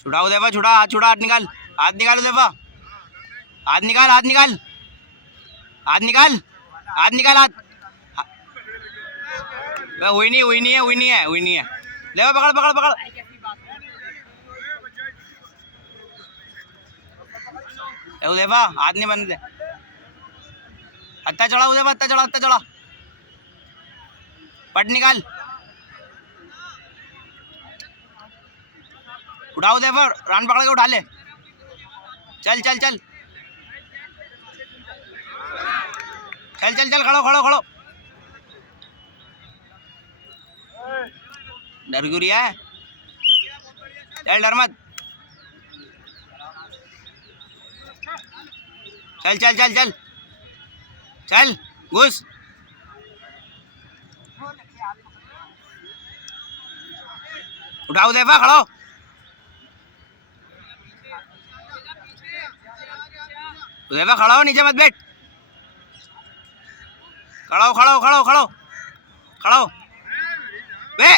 छुड़ा उदैफा, छुड़ा हाथ, छुड़ा हाथ निकाल, हाथ निकाल उदैफा, हाथ निकाल, हाथ निकाल, हाथ निकाल, हाथ निकाल, हाथ। हुई नहीं, हुई नहीं है, हुई नहीं है, हुई नहीं है। ले पकड़ पकड़ पकड़। उदैफा हाथ नहीं बनते। हत्ता चढ़ा उदैफा, हत्ता चढ़ा, हत्ता चढ़ा। पट निकाल, उठाओ उदैफा, रान पकड़ के उठा ले। चल चल चल चल चल चल, खड़ो खड़ो खड़ो। डर क्यों रही है? चल डर मत। चल चल चल चल चल, घुस। उठाओ उदैफा, खड़ो। उदैफा खड़ा हो, नीचे मत बैठ। खड़ा हो, खड़ा हो, खड़ा हो, खड़ा हो, खड़ा हो। वे